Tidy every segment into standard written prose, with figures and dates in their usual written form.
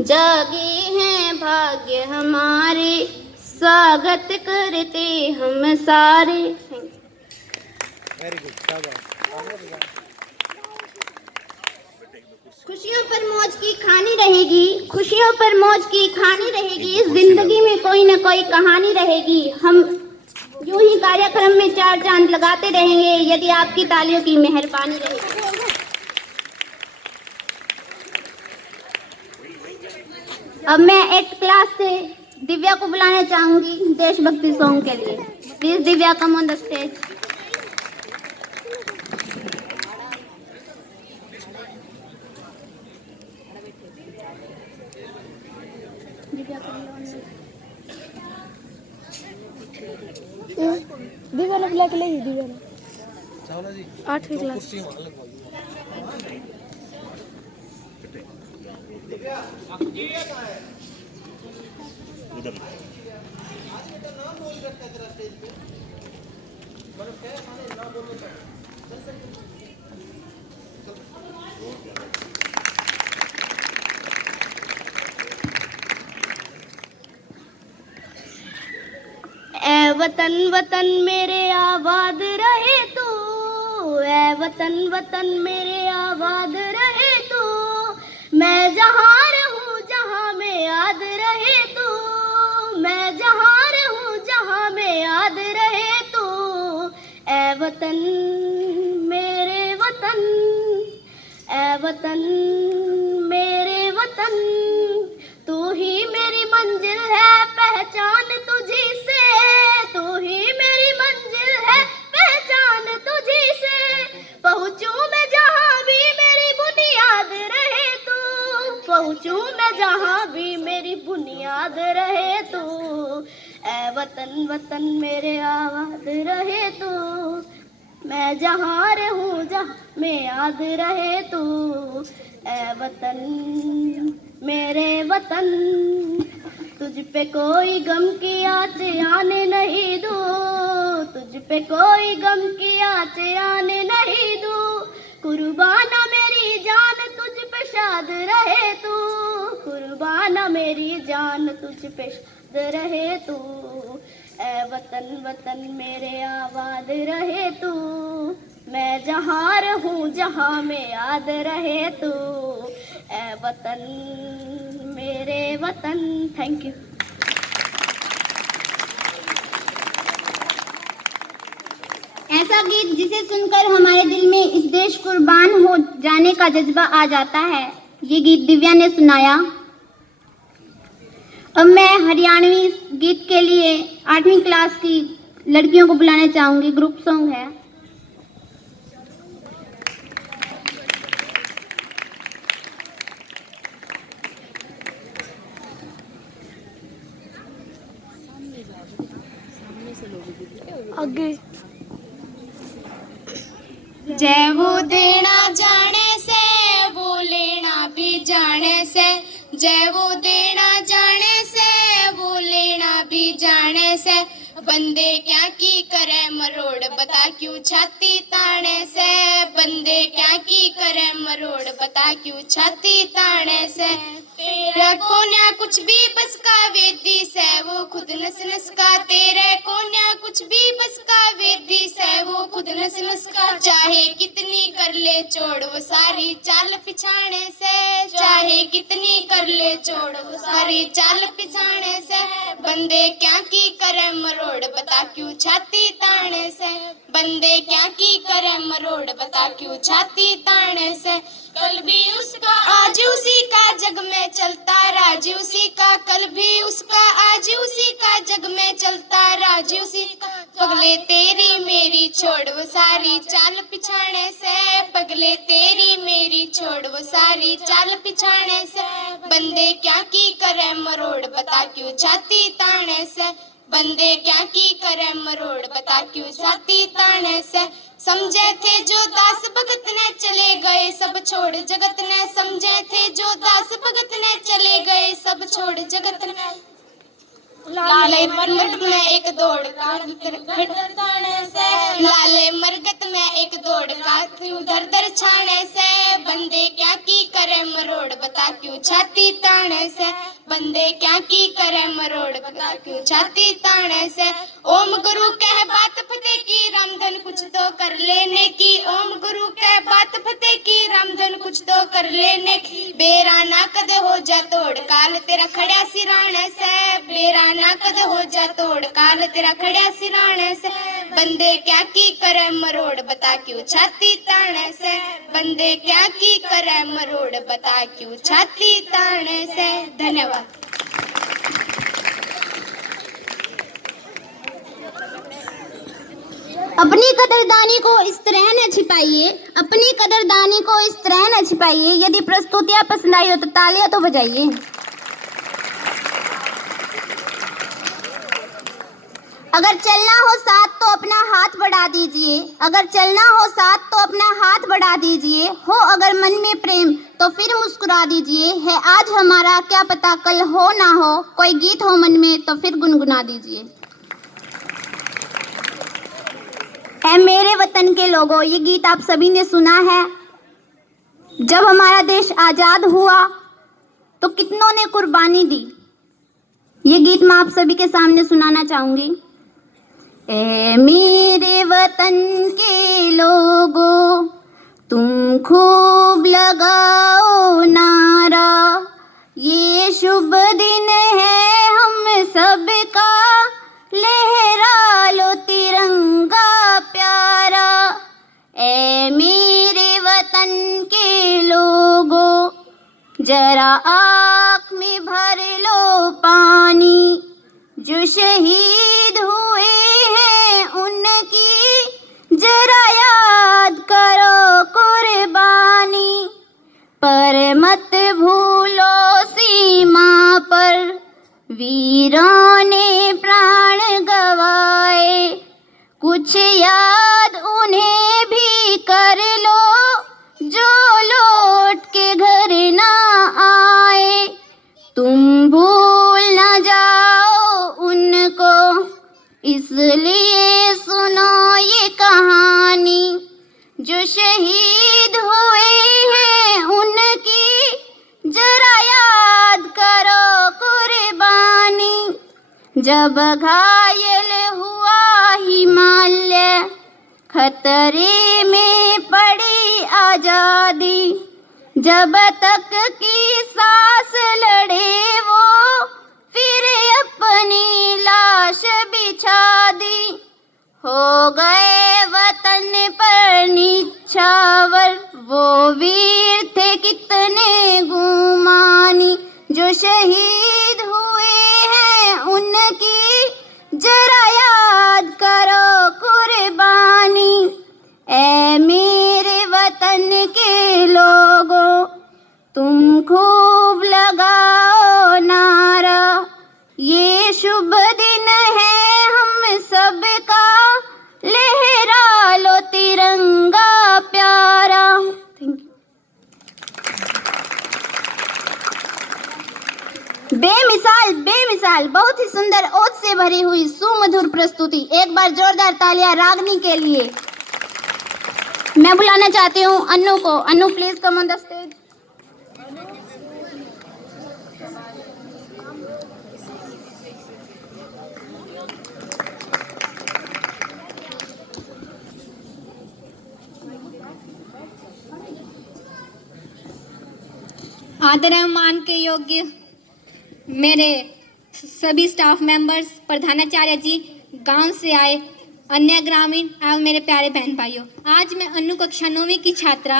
जागे हैं भाग्य हमारे, स्वागत करते हम सारे। Very good. खुशियों पर मौज की खानी रहेगी, खुशियों पर मौज की खानी रहेगी, इस जिंदगी में कोई न कोई कहानी रहेगी। हम यूं ही कार्यक्रम में चार चांद लगाते रहेंगे यदि आपकी तालियों की मेहरबानी रहेगी। अब मैं 8th क्लास से दिव्या को बुलाना चाहूंगी देशभक्ति सॉन्ग के लिए। Please Divya, come on the stage. Divya ने बुला के ले दिव्या ने चावला जी 8वीं क्लास। कुर्सी वहां लगवाइए। ऐ वतन वतन मेरे आबाद रहे तू, ऐ वतन वतन मेरे आबाद रहे तू, मैं जहाँ रहूँ जहाँ में याद रहे तू, मैं जहाँ रहूँ जहाँ में याद रहे तू। ऐ वतन मेरे वतन, ऐ वतन मेरे वतन, तू ही मेरी मंजिल है पहचान तुझी से, तू ही मेरी मंजिल है पहचान तुझी से। पहुँचूं मैं जहाँ भी मेरी बुनियाद रहे तू, पहुँचूं मैं जहाँ भी मेरी बुनियाद रहे तू। ऐ वतन वतन मेरे आबाद रहे तू, मैं जहाँ रहूँ जहाँ में याद रहे तू। ऐ वतन मेरे वतन, तुझ पे कोई गम की आँच आने नहीं दूँ, तुझ पे कोई गम की आँच आने नहीं दूँ। कुर्बाना मेरी जान तुझ पे शाद रहे तू, कुर्बाना मेरी जान तुझ पे शाद रहे तू। ऐ वतन वतन मेरे आबाद रहे तू, मैं जहाँ रहूँ जहाँ में याद रहे तू। ऐ वतन मेरे वतन। Thank you. ऐसा गीत जिसे सुनकर हमारे दिल में इस देश कुर्बान हो जाने का जज्बा आ जाता है, ये गीत दिव्या ने सुनाया। अब मैं हरियाणवी गीत के लिए 8वीं क्लास की लड़कियों को बुलाना चाहूंगी। ग्रुप सॉन्ग है। आगे जय वो देना जाने से वो लेना भी जाने से, जय वो देना जाने से वो लेना भी जाने से। बंदे क्या की करे मरोड़ बता क्यों छाती ताने से, बंदे क्या की करे मरोड़ बता क्यों छाती ताने से। तेरा कोन्या कुछ भी बस का वेदी से वो खुद नस नस का, तेरे कोन्या कुछ भी बस का वेदी से वो खुद नस नस का। चाहे कितनी कर ले चोड़ वो सारी चाल पिछाने से, चाहे कितनी कर ले चोड़ वो सारी चाल पिछाने से। बंदे क्या की करे मरोड़ बता क्यों छाती ताने से, बंदे क्या की करे मरोड़ बता क्यों छाती ताने से। कल भी उसका आज उसी का जग में चलता राज उसी का, कल भी उसका आज उसी का जग में चलता राज उसी का। पगले तेरी मेरी छोड़ वो सारी चाल पिछाने से, पगले तेरी मेरी छोड़ वो सारी चाल पिछाने से। बंदे क्या की करे मरोड़ बता क्यों छाती ताने से, बंदे क्या की करे मरोड़ बता क्यों छाती ताने से। समझे थे जो दास भगत ने चले गए सब छोड़ जगत ने, समझे थे जो दास भगत ने चले गए सब छोड़ जगत ने। लाले मरगत में एक दौड़ का खड़ताने से, लाले मरगत में एक दौड़ का क्यों दर दर छाने से, बंदे क्या की करे मरोड़ बता क्यों छाती ताने से, बंदे क्या की करे मरोड़ बता क्यों छाती ताने से। ओम गुरु कह बात फतेह की, रामधन कुछ तो कर लेने की, ओम गुरु कह बात फतेह की, रामधन कुछ तो कर लेने की। बेरा ना कद हो जा तोड़ काल तेरा खड़ा सिराने से, बेरा ना कद हो जा तोड़ काल तेरा खड़ा सिराने से, बंदे क्या की करे मरोड़ बता क्यों छाती ताने से, बंदे क्या की करे मरोड़ बता क्यों छाती ताने से। धन्यवाद। अपनी कदरदानी को इस तरह न छिपाइए, अपनी कदरदानी को इस तरह न छिपाइए, यदि प्रस्तुतियाँ पसंद आई हो तो तालियां तो बजाइए। अगर चलना हो साथ तो अपना हाथ बढ़ा दीजिए, अगर चलना हो साथ तो अपना हाथ बढ़ा दीजिए, हो अगर मन में प्रेम तो फिर मुस्कुरा दीजिए, है आज हमारा क्या पता कल हो ना हो, कोई गीत हो मन में तो फिर गुनगुना दीजिए। ऐ मेरे वतन के लोगों, ये गीत आप सभी ने सुना है। जब हमारा देश आज़ाद हुआ तो कितनों ने कुर्बानी दी, ये गीत मैं आप सभी के सामने सुनाना चाहूँगी। ऐ मेरे वतन के लोगों, तुम खूब लगाओ नारा, ये शुभ दिन है हम सबका, लहरा लो तिरंगा प्यारा। ऐ मेरे वतन के लोगों, जरा आँख में भर लो पानी, जो शहीद हुए हैं उनकी जरा याद करो कुर्बानी, पर मत भूलो सीमा पर वीरों ने प्राण गवाए, कुछ याद उन्हें भी कर लो जो लौट के घर ना आए, तुम भूल न जाओ उनको, इसलिए सुनो ये कहानी, जो शहीद हुए हैं उनकी जरा याद करो कुर्बानी। जब घायल हुआ हिमालय, खतरे में पड़ी आज़ादी, जब तक की सांस लड़े वो फिर अपनी लाश बिछा दी, हो गए वतन पर निछावर, वो वीर थे कितने गुमानी, जो शहीद हुए हैं उनकी जरा याद करो कुर्बानी। ऐ मेरे वतन के लोगों, तुम खूब लगाओ नारा, ये शुभ दिन है हम सबका, लहरा लो तिरंगा प्यारा। Thank you. बेमिसाल बेमिसाल, बहुत ही सुंदर ओज से भरी हुई सुमधुर प्रस्तुति। एक बार जोरदार तालियां रागनी के लिए। मैं बुलाना चाहती हूँ अन्नू को। Annu please come on the stage. आदर एवं मान के योग्य मेरे सभी स्टाफ मेंबर्स, प्रधानाचार्य जी, गांव से आए अन्य ग्रामीण एवं मेरे प्यारे बहन भाइयों, आज मैं अन्नू कक्षा 9वीं की छात्रा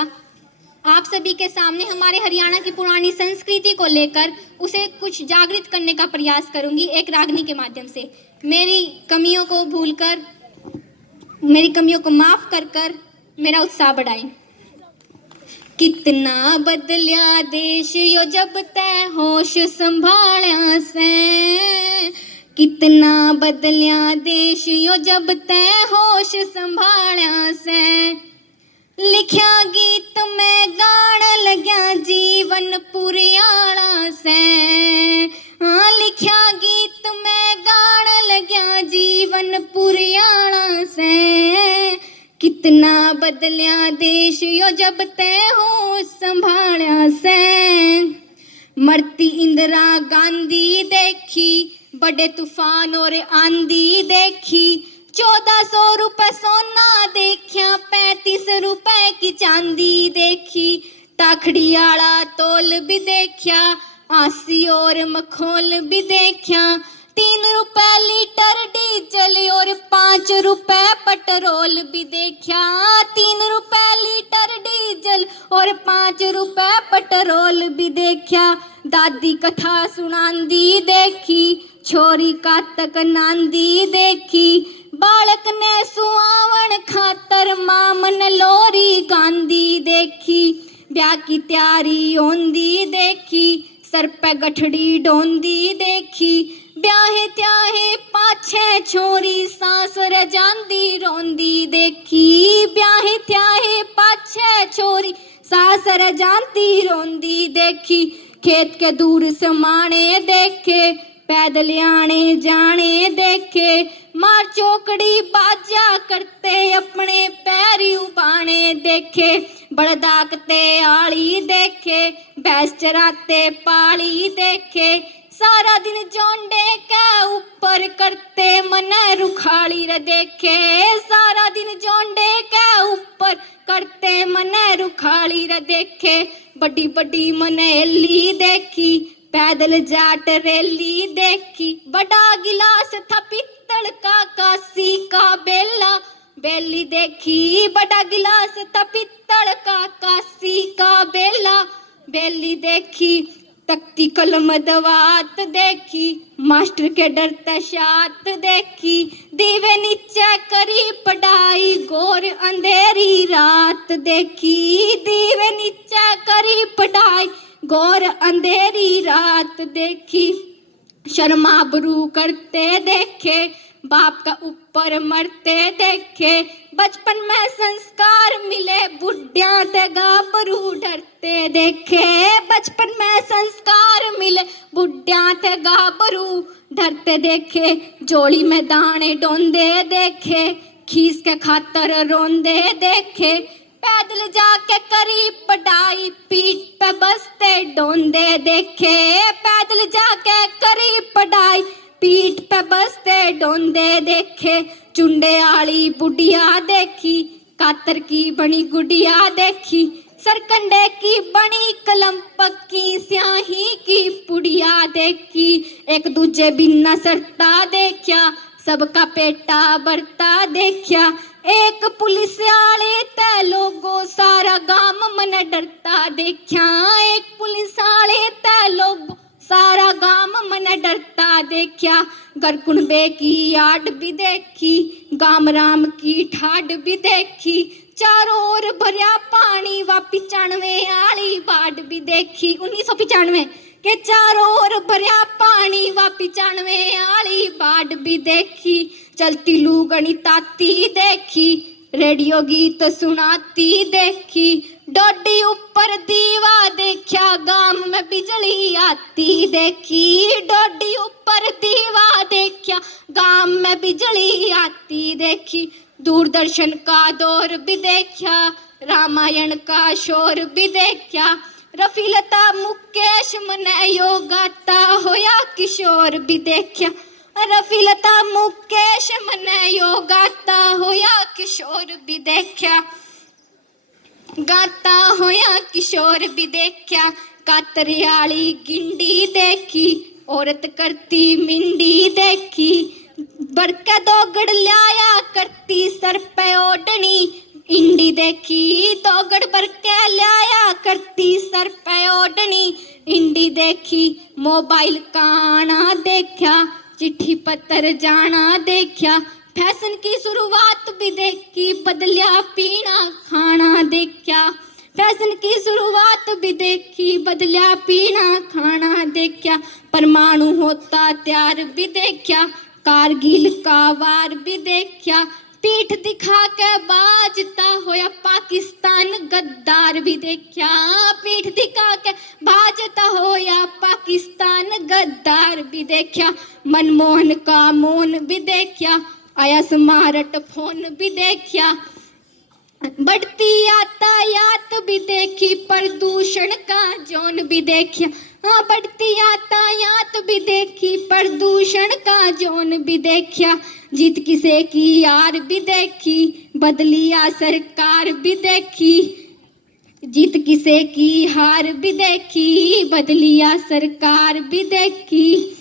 आप सभी के सामने हमारे हरियाणा की पुरानी संस्कृति को लेकर उसे कुछ जागृत करने का प्रयास करूंगी एक रागनी के माध्यम से। मेरी कमियों को भूलकर, मेरी कमियों को माफ़ कर मेरा उत्साह बढ़ाएं। कितना बदलिया देश यो जब तै होश संभालिया से, कितना बदलिया देश यो जब तै होश संभालिया से, लिखिया गीत में गाण लग्या जीवन पुरियाला से, हाँ लिखिया गीत में जब ते हो संभाला से। मरती इंदिरा गांधी देखी, बड़े तूफान और आंधी देखी। 1400 रुपए सोना देखा, 35 रुपए की चांदी देखी। ताखड़ी आला तोल भी देखा, आसी और मखोल भी देखा। 3 रुपए लीटर डीजल और 5 रुपए पेट्रोल भी देखा। 3 रुपए लीटर डीजल और 5 रुपए पेट्रोल भी देखा। दादी कथा सुनांदी देखी, छोरी कातक नांदी देखी। बालक ने सुहावण खातर मां मन लोरी गांधी देखी। ब्याह की तैयारी होंदी देखी, सर पे गठड़ी ढोंदी देखी। ब्याहे त्याहे पाछे छोरी सास रजांदी रोंदी देखी। ब्याहे त्याहे पाछे छोरी सास रजांदी रोंदी देखी। खेत के दूर समाने देखे, पैदल आने जाने देखे। मार चौकड़ी बाजा करते अपने पैरी उबाने देखे। बड़दाकते आली देखे, भैंस चराते पाली देखे। सारा दिन जोंडे के ऊपर करते मन रुखाली रे देखे। सारा दिन जोंडे के ऊपर करते मन रुखाली रे देखे। बड़ी बड़ी मनेली देखी, पैदल जाट रैली देखी। बड़ा गिलास था पित्तल का, काशी का बेला बेली देखी। बड़ा गिलास था पित्तल का, काशी का बेला बेली देखी। तख्ती कलम दवात देखी, मास्टर के डरता शात देखी। दीवे नीचे करी पढ़ाई, घोर अंधेरी रात देखी। दीवे नीचे करी पढ़ाई, घोर अंधेरी रात देखी। शर्माबरू करते देखे, बाप का ऊपर मरते देखे। बचपन में संस्कार मिले, बुढ़िया ते गाभरू डरते देखे। बचपन में संस्कार मिले, बुढ़िया ते गाभरू डरते देखे। जोड़ी में दाने डोंदे देखे, खीस के खातर रोंदे देखे। पैदल जाके करी पढ़ाई, पीठ पे बस्ते डोंदे देखे। पैदल जाके करी पढ़ाई, पीठ पे बस्ते डोंदे देखे। चुंडे आली बुढ़िया देखी, कातर की बनी गुड़िया देखी। सरकंडे की बनी कलम पक्की, स्याही की पुड़िया देखी। एक दूजे बिना सरता देखा, सबका पेटा बरता देखा। एक पुलिस आले ते लोगो सारा गाम मन डरता देखा। एक पुलिस आले ते लोगो सारा गाम मन डरता देखा। गरकुंबे की आड़ भी देखी, गाम राम की ठाड भी देखी। चारों ओर भरिया पानी, वापी 95 आली बाढ़ भी देखी। 1995 के चारों ओर भरिया पानी, वापी 95 आली बाढ़ भी देखी। चलती लू गणिताती देखी, रेडियो गीत सुनाती देखी। डोडी ऊपर दीवा देखा, गांव में बिजली आती देखी। डोडी ऊपर दीवा देखा, गांव में बिजली आती देखी। दूरदर्शन का दौर भी देखा, रामायण का शोर भी देखा। रफी लता मुकेश मने योगाता होया किशोर भी देखा। रफी लता मुकेश मने योगाता होया किशोर भी देखा। गाता होया किशोर भी देखा। कातरियाली गिंडी देखी, औरत करती मिंडी देखी। बरका दोगड़ लाया करती, सर पे ओढ़नी इंडी देखी। दोगड़ बरका लाया करती, सर पे ओढ़नी इंडी देखी। मोबाइल का आना देखा, चिट्ठी पत्र जाना देखा। फैशन की शुरुआत भी देखी, बदलिया पीना खाना देखा। फैशन की शुरुआत भी देखी, बदलिया पीना खाना देखा। परमाणु होता त्यार भी देखा, कारगिल का वार भी देखा। पीठ दिखा के बाजता होया पाकिस्तान गद्दार भी देखा। पीठ दिखा के बाजता होया पाकिस्तान गद्दार भी देखा। मनमोहन का मौन भी देखा, आया स्मार्ट फोन भी देखा। बढ़ती यातायात भी देखी, प्रदूषण का जोन भी देखिया। हाँ, बढ़ती यातायात भी देखी, प्रदूषण का जोन भी देखिया। जीत किसे की यार भी देखी, बदलिया सरकार भी देखी। जीत किसे की हार भी देखी, बदलिया सरकार भी देखी।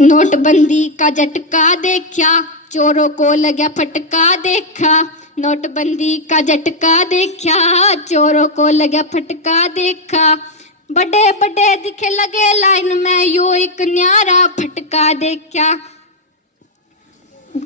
नोटबंदी का झटका देखा, चोरों को लगा फटका देखा। नोटबंदी का झटका देखा, चोरों को लगा फटका देखा। बड़े बड़े दिखे लगे लाइन में, यो एक न्यारा फटका देखा।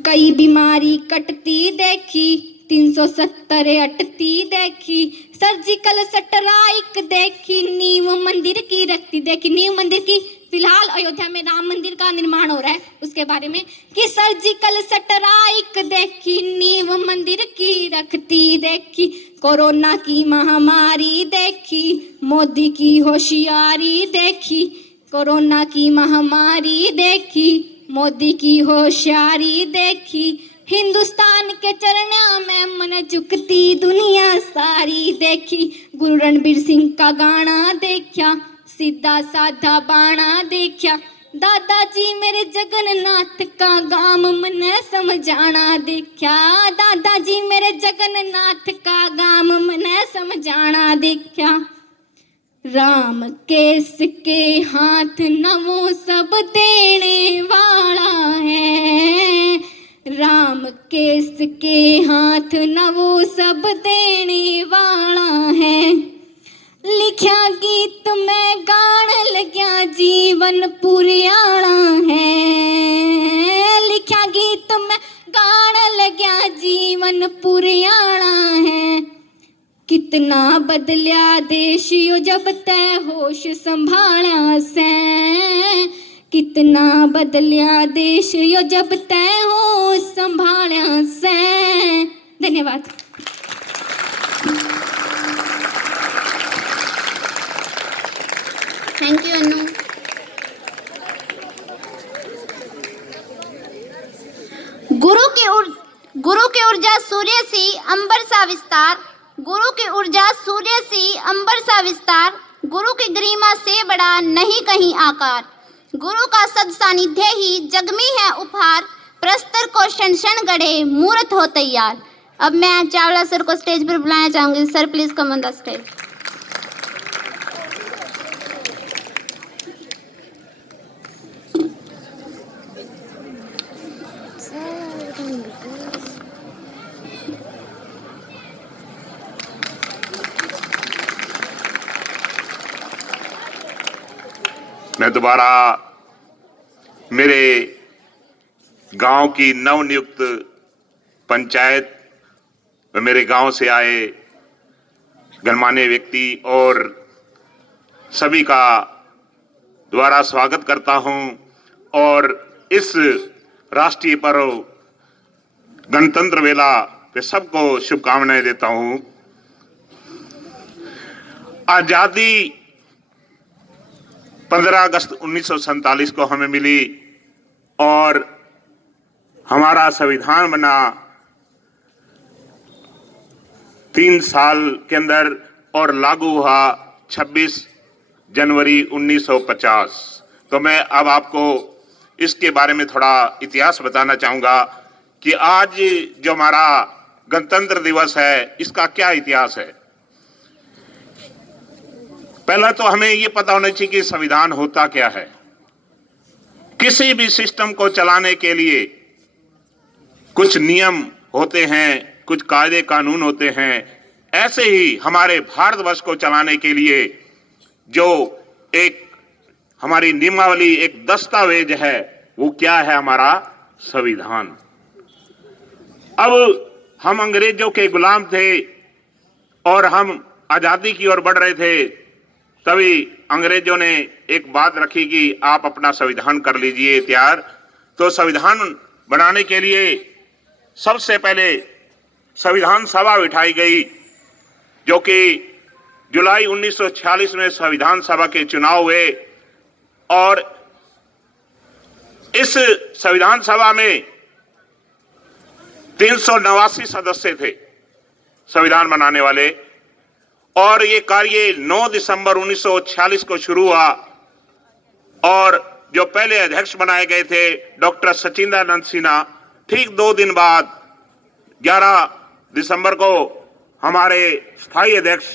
कई बीमारी कटती देखी, 370 अटती देखी। सर्जिकल स्ट्राइक देखी, नींव मंदिर की रखती देखी। नींव मंदिर की, फिलहाल अयोध्या में राम मंदिर का निर्माण हो रहा है, उसके बारे में कि सर्जिकल स्ट्राइक देखी, नींव मंदिर की रखती देखी। कोरोना की महामारी देखी, मोदी की होशियारी देखी। कोरोना की महामारी देखी, मोदी की होशियारी देखी। हिंदुस्तान के चरणों में मन झुकती दुनिया सारी देखी। गुरु रणबीर सिंह का गाना देखा, सीधा साधा बाणा देखा। दादाजी मेरे जगन्नाथ का गाम मन समझाना देखा। दादाजी मेरे जगन्नाथ का गाम मन समझाना देखा। राम केस के हाथ नमो सब देने वाला है। राम केस के हाथ नवो सब देने वाला है। लिखा गीत में गान लग्या, जीवन पुरियाणा है। लिखा गीत में गान लग्या, जीवन पुरियाणा है। कितना बदलिया देश यो जब तय होश संभाला से। कितना बदलिया देश यो जब तय होश संभाला से। धन्यवाद। थैंक यू अनु। गुरु की ऊर्जा सूर्य सी अंबर सा विस्तार। गुरु की ऊर्जा सूर्य सी अंबर सा विस्तार। गुरु की गरिमा से बड़ा नहीं कहीं आकार। गुरु का सद सानिध्य ही जग में है उपहार। प्रस्तर को क्षण क्षण गढ़े मूर्त हो तैयार। अब मैं चावला सर को स्टेज पर बुलाना चाहूंगी। Sir please come on the stage. मैं दोबारा मेरे गांव की नवनियुक्त पंचायत व मेरे गांव से आए गणमान्य व्यक्ति और सभी का दोबारा स्वागत करता हूं और इस राष्ट्रीय पर्व गणतंत्र मेला पे सबको शुभकामनाएं देता हूं। आजादी 15 अगस्त 1947 को हमें मिली और हमारा संविधान बना 3 साल के अंदर और लागू हुआ 26 जनवरी 1950। तो मैं अब आपको इसके बारे में थोड़ा इतिहास बताना चाहूँगा कि आज जो हमारा गणतंत्र दिवस है इसका क्या इतिहास है। पहला तो हमें ये पता होना चाहिए कि संविधान होता क्या है। किसी भी सिस्टम को चलाने के लिए कुछ नियम होते हैं, कुछ कायदे कानून होते हैं। ऐसे ही हमारे भारतवर्ष को चलाने के लिए जो एक हमारी नियमावली, एक दस्तावेज है, वो क्या है? हमारा संविधान। अब हम अंग्रेजों के गुलाम थे और हम आजादी की ओर बढ़ रहे थे, तभी अंग्रेजों ने एक बात रखी कि आप अपना संविधान कर लीजिए तैयार। तो संविधान बनाने के लिए सबसे पहले संविधान सभा बिठाई गई, जो कि जुलाई 1946 में संविधान सभा के चुनाव हुए और इस संविधान सभा में 389 सदस्य थे संविधान बनाने वाले, और ये कार्य 9 दिसंबर 1946 को शुरू हुआ। और जो पहले अध्यक्ष बनाए गए थे डॉक्टर सचिंदानंद सिन्हा, ठीक 2 दिन बाद 11 दिसंबर को हमारे स्थायी अध्यक्ष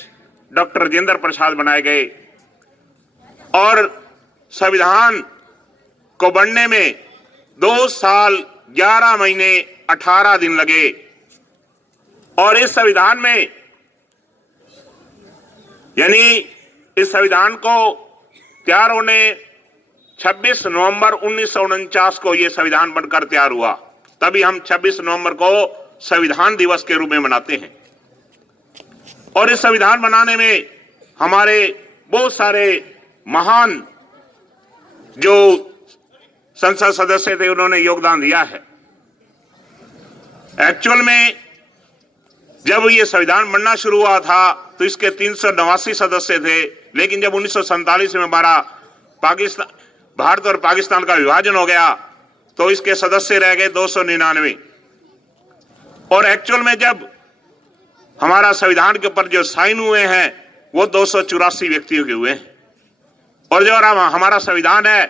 डॉक्टर राजेंद्र प्रसाद बनाए गए। और संविधान को बनने में 2 साल 11 महीने 18 दिन लगे। और इस संविधान में, यानी इस संविधान को तैयार होने 26 नवंबर 1949 को यह संविधान बनकर तैयार हुआ। तभी हम 26 नवंबर को संविधान दिवस के रूप में मनाते हैं। और इस संविधान बनाने में हमारे बहुत सारे महान जो संसद सदस्य थे उन्होंने योगदान दिया है। एक्चुअल में जब ये संविधान बनना शुरू हुआ था तो इसके 389 सदस्य थे, लेकिन जब 1947 में हमारा भारत और पाकिस्तान का विभाजन हो गया तो इसके सदस्य रह गए 299। और एक्चुअल में जब हमारा संविधान के ऊपर जो साइन हुए हैं वो 284 व्यक्तियों के हुए हैं। और जो हमारा संविधान है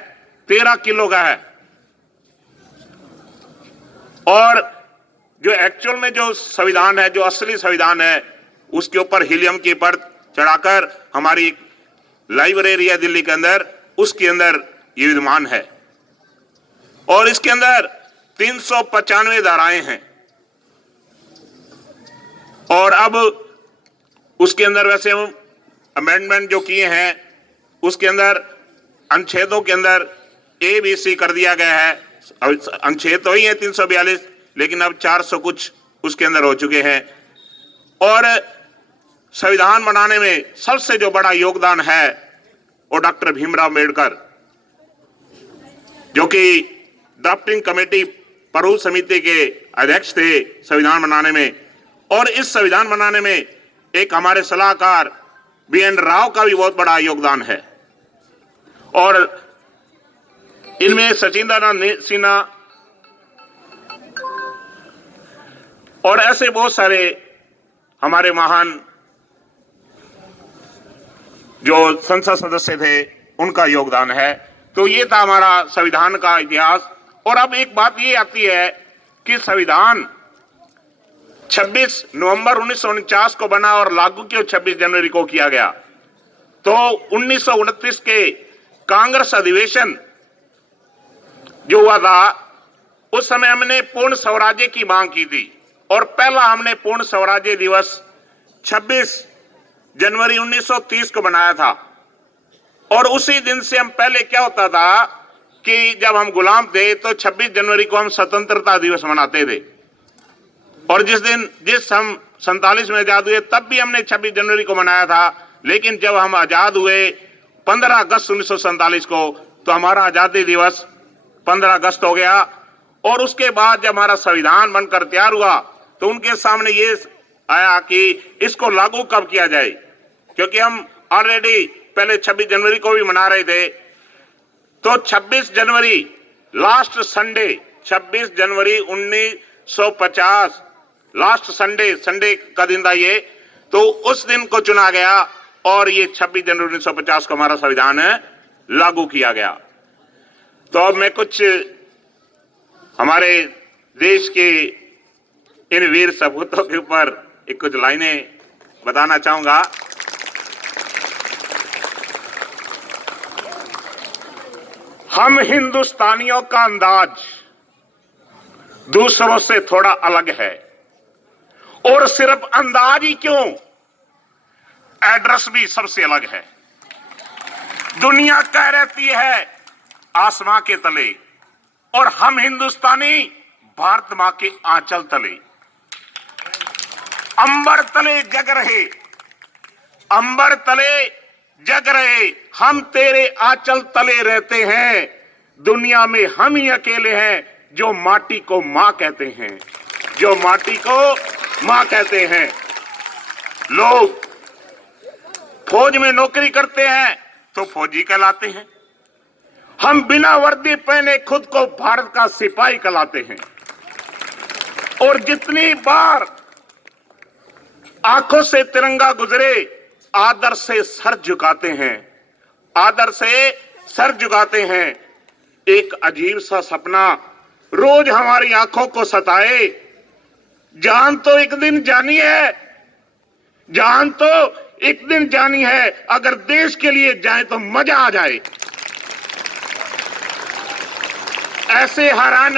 13 किलो का है। और जो एक्चुअल में जो संविधान है, जो असली संविधान है, उसके ऊपर हीलियम की परत चढ़ाकर हमारी लाइब्रेरी है दिल्ली के अंदर, उसके अंदर ये विद्यमान है। और इसके अंदर 395 धाराएं हैं। और अब उसके अंदर वैसे हम अमेंडमेंट जो किए हैं उसके अंदर अनुच्छेदों के अंदर ABC कर दिया गया है। अनुच्छेद तो ही है 342, लेकिन अब 400 कुछ उसके अंदर हो चुके हैं। और संविधान बनाने में सबसे जो बड़ा योगदान है वो डॉक्टर भीमराव अम्बेडकर, जो कि ड्राफ्टिंग कमेटी परूल समिति के अध्यक्ष थे संविधान बनाने में। और इस संविधान बनाने में एक हमारे सलाहकार BN राव का भी बहुत बड़ा योगदान है। और इनमें सचिंदानंद सिन्हा और ऐसे बहुत सारे हमारे महान जो संसद सदस्य थे उनका योगदान है। तो ये था हमारा संविधान का इतिहास। और अब एक बात ये आती है कि संविधान 26 नवंबर 1949 को बना और लागू क्यों 26 जनवरी को किया गया। तो 1929 के कांग्रेस अधिवेशन जो हुआ था उस समय हमने पूर्ण स्वराज्य की मांग की थी। और पहला हमने पूर्ण स्वराज्य दिवस 26 जनवरी 1930 को बनाया था। और उसी दिन से हम पहले क्या होता था कि जब हम गुलाम थे तो 26 जनवरी को हम स्वतंत्रता दिवस मनाते थे। और जिस हम 47 में आजाद हुए तब भी हमने 26 जनवरी को मनाया था। लेकिन जब हम आजाद हुए 15 अगस्त 1947 को तो हमारा आजादी दिवस 15 अगस्त हो गया। और उसके बाद जब हमारा संविधान बनकर तैयार हुआ तो उनके सामने ये आया कि इसको लागू कब किया जाए, क्योंकि हम ऑलरेडी पहले 26 जनवरी को भी मना रहे थे। तो 26 जनवरी लास्ट संडे, 26 जनवरी 1950 लास्ट संडे का दिन था ये, तो उस दिन को चुना गया और ये 26 जनवरी 1950 को हमारा संविधान लागू किया गया। तो अब मैं कुछ हमारे देश के इन वीर सपूतों के ऊपर कुछ लाइनें बताना चाहूंगा। हम हिंदुस्तानियों का अंदाज दूसरों से थोड़ा अलग है, और सिर्फ अंदाज ही क्यों, एड्रेस भी सबसे अलग है। दुनिया कह रहती है आसमां के तले, और हम हिंदुस्तानी भारत मां के आंचल तले। अंबर तले जग रहे, अंबर तले जग रहे, हम तेरे आंचल तले रहते हैं। दुनिया में हम ही अकेले हैं जो माटी को मां कहते हैं, जो माटी को मां कहते हैं। लोग फौज में नौकरी करते हैं तो फौजी कहलाते हैं। हम बिना वर्दी पहने खुद को भारत का सिपाही कहलाते हैं। और जितनी बार आंखों से तिरंगा गुजरे, आदर से सर झुकाते हैं, आदर से सर झुकाते हैं। एक अजीब सा सपना रोज हमारी आंखों को सताए। जान तो एक दिन जानी है, जान तो एक दिन जानी है, अगर देश के लिए जाए तो मजा आ जाए। ऐसे हैरान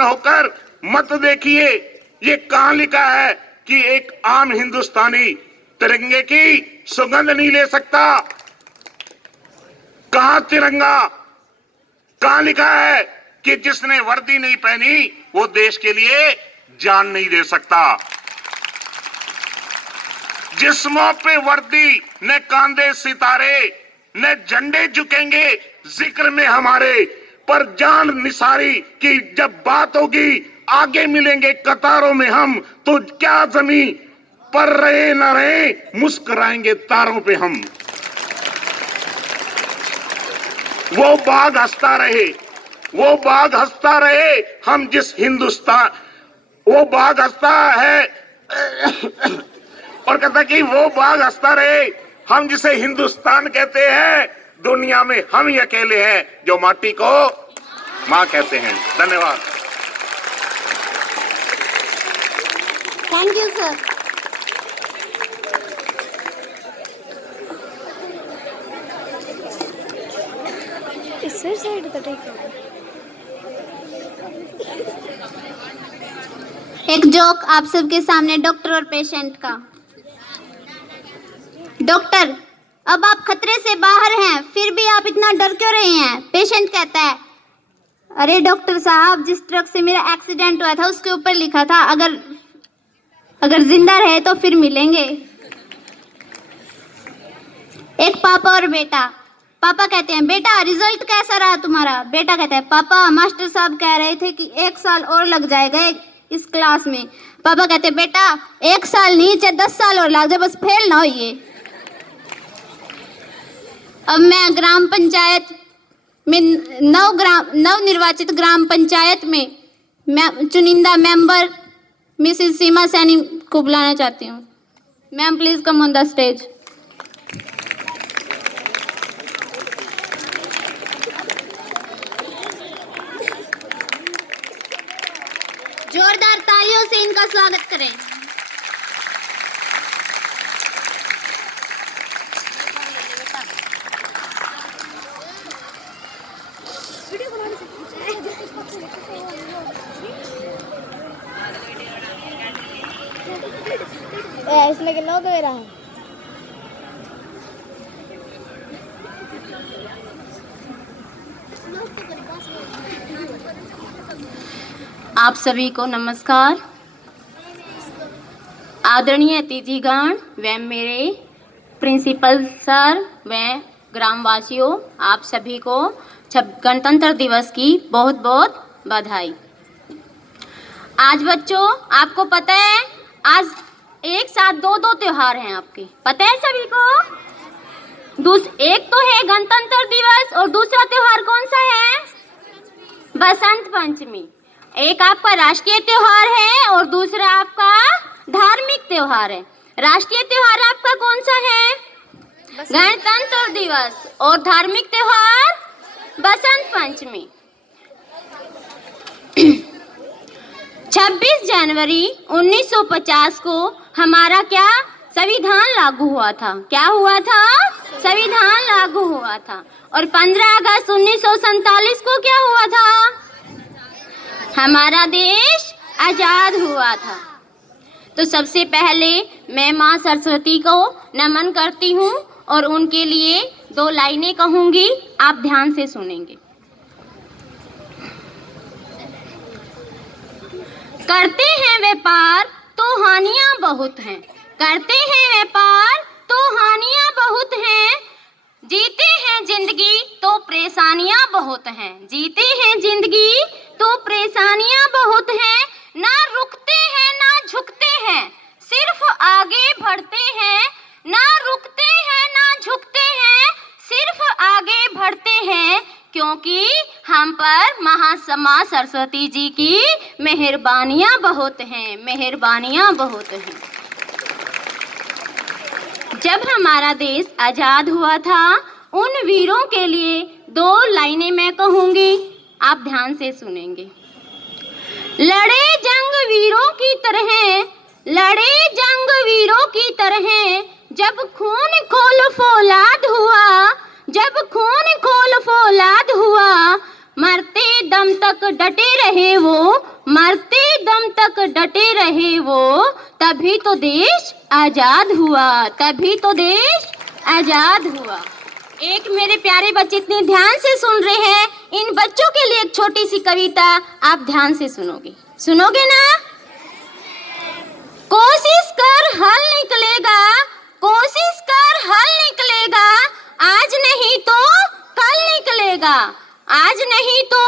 होकर मत देखिए ये कहां लिखा है कि एक आम हिंदुस्तानी तिरंगे की सुगंध नहीं ले सकता। कहां तिरंगा, कहां लिखा है कि जिसने वर्दी नहीं पहनी वो देश के लिए जान नहीं दे सकता। जिस्मों पे वर्दी न कांधे सितारे, न झंडे झुकेंगे जिक्र में हमारे, पर जान निसारी कि जब बात होगी आगे मिलेंगे कतारों में हम, तो क्या जमीन पर रहे न रहे मुस्कुराएंगे तारों पे हम। वो बाग हंसता रहे, वो बाग हंसता रहे, हम जिस हिंदुस्तान, वो बाग हंसता है और कहता कि वो बाग हंसता रहे, हम जिसे हिंदुस्तान कहते हैं, दुनिया में हम ही अकेले हैं जो माटी को मां कहते हैं। धन्यवाद। Thank you sir. इस साइड तो ठीक है। एक जोक आप सबके सामने डॉक्टर और पेशेंट का। डॉक्टर, अब आप खतरे से बाहर हैं, फिर भी आप इतना डर क्यों रहे हैं? पेशेंट कहता है, अरे डॉक्टर साहब, जिस ट्रक से मेरा एक्सीडेंट हुआ था उसके ऊपर लिखा था अगर जिंदा रहे तो फिर मिलेंगे। एक पापा और बेटा। पापा कहते हैं, बेटा रिजल्ट कैसा रहा तुम्हारा? बेटा कहता है, पापा मास्टर साहब कह रहे थे कि 1 साल और लग जाएगा इस क्लास में। पापा कहते हैं, बेटा 1 साल नहीं चाहे 10 साल और लग जाए, बस फेल ना होइए। अब मैं ग्राम पंचायत में नव निर्वाचित ग्राम पंचायत में चुनिंदा मेंबर मिसेस सीमा सैनी को बुलाना चाहती हूँ। Ma'am please come on the stage. जोरदार तालियों से इनका स्वागत करें। इसमें कितना तो मेरा है। आप सभी को नमस्कार। आदरणीय अतिथिगण व मेरे प्रिंसिपल सर व ग्रामवासियों, आप सभी को गणतंत्र दिवस की बहुत बहुत बधाई। आज बच्चों, आपको पता है आज एक साथ दो त्योहार हैं आपके, पता है सभी को? एक तो है गणतंत्र दिवस और दूसरा त्योहार कौन सा है? बसंत पंचमी। एक आपका राष्ट्रीय त्योहार है और दूसरा आपका धार्मिक त्योहार है। राष्ट्रीय त्योहार आपका कौन सा है? गणतंत्र दिवस। और धार्मिक त्योहार बसंत पंचमी। 26 जनवरी 1950 को हमारा क्या संविधान लागू हुआ था? क्या हुआ था? संविधान लागू हुआ था। और 15 अगस्त 1947 को क्या हुआ था? हमारा देश आजाद हुआ था। तो सबसे पहले मैं माँ सरस्वती को नमन करती हूँ और उनके लिए 2 लाइनें कहूँगी, आप ध्यान से सुनेंगे। करते हैं व्यापार तो हानियां बहुत हैं, करते हैं व्यापार तो हानियां बहुत हैं, जीते हैं जिंदगी तो परेशानियां बहुत हैं, जीते हैं जिंदगी तो परेशानियां बहुत हैं, ना रुकते हैं ना झुकते हैं, सिर्फ आगे बढ़ते हैं, ना रुकते हैं ना झुकते हैं, सिर्फ आगे बढ़ते हैं, क्योंकि हम पर महासमा सरस्वती जी की मेहरबानियां बहुत हैं, मेहरबानियां बहुत हैं। जब हमारा देश आजाद हुआ था, उन वीरों के लिए 2 लाइनें मैं कहूंगी, आप ध्यान से सुनेंगे। लड़े जंग वीरों की तरह, लड़े जंग वीरों की तरह, जब खून खोल फौलाद हुआ, जब खून खोल फौलाद हुआ, मरते दम तक डटे रहे वो, मरते दम तक डटे रहे वो, तभी तो देश आजाद हुआ, तभी तो देश आजाद हुआ। एक मेरे प्यारे बच्चे इतने ध्यान से सुन रहे हैं, इन बच्चों के लिए एक छोटी सी कविता आप ध्यान से सुनोगे, सुनोगे ना? कोशिश कर हल निकलेगा, कोशिश कर हल निकलेगा, आज नहीं तो कल निकलेगा, आज नहीं तो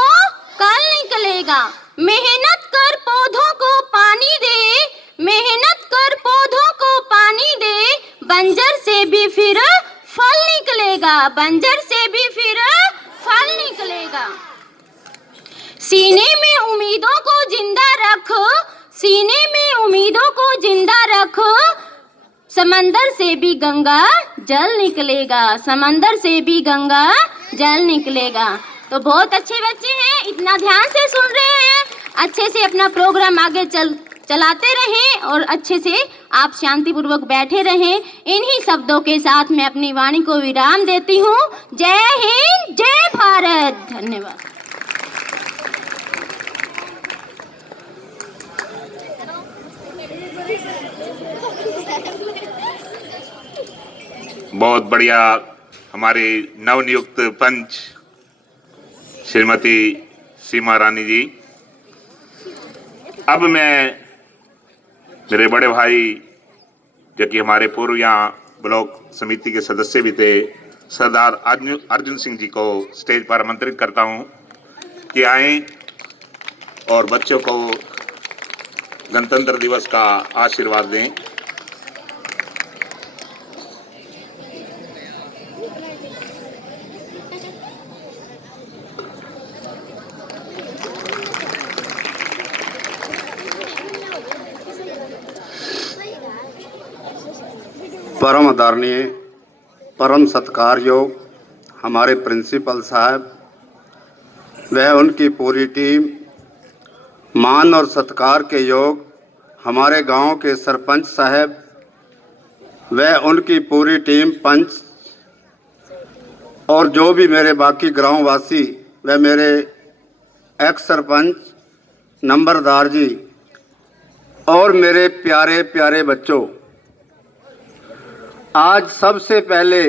कल निकलेगा। मेहनत कर पौधों को पानी दे, मेहनत कर पौधों को पानी दे, बंजर से भी फिर फल निकलेगा, बंजर से भी फिर फल निकलेगा। सीने में उम्मीदों को जिंदा रख, सीने में उम्मीदों को जिंदा रख, समंदर से भी गंगा जल निकलेगा, समंदर से भी गंगा जल निकलेगा। तो बहुत अच्छे बच्चे हैं, इतना ध्यान से सुन रहे हैं, अच्छे से अपना प्रोग्राम आगे चलाते रहें और अच्छे से आप शांतिपूर्वक बैठे रहें। इन्हीं शब्दों के साथ मैं अपनी वाणी को विराम देती हूँ। जय हिंद, जय भारत, धन्यवाद। बहुत बढ़िया। हमारे नवनियुक्त पंच श्रीमती सीमा रानी जी। अब मैं मेरे बड़े भाई जो कि हमारे पूर्व यहाँ ब्लॉक समिति के सदस्य भी थे, सरदार अर्जुन सिंह जी को स्टेज पर आमंत्रित करता हूँ कि आएं और बच्चों को गणतंत्र दिवस का आशीर्वाद दें। परम आदरणीय, परम सत्कार योग हमारे प्रिंसिपल साहब वह उनकी पूरी टीम, मान और सत्कार के योग हमारे गांव के सरपंच साहब वह उनकी पूरी टीम, पंच और जो भी मेरे बाकी ग्रामवासी व मेरे एक्स सरपंच नंबरदार जी और मेरे प्यारे प्यारे बच्चों, आज सबसे पहले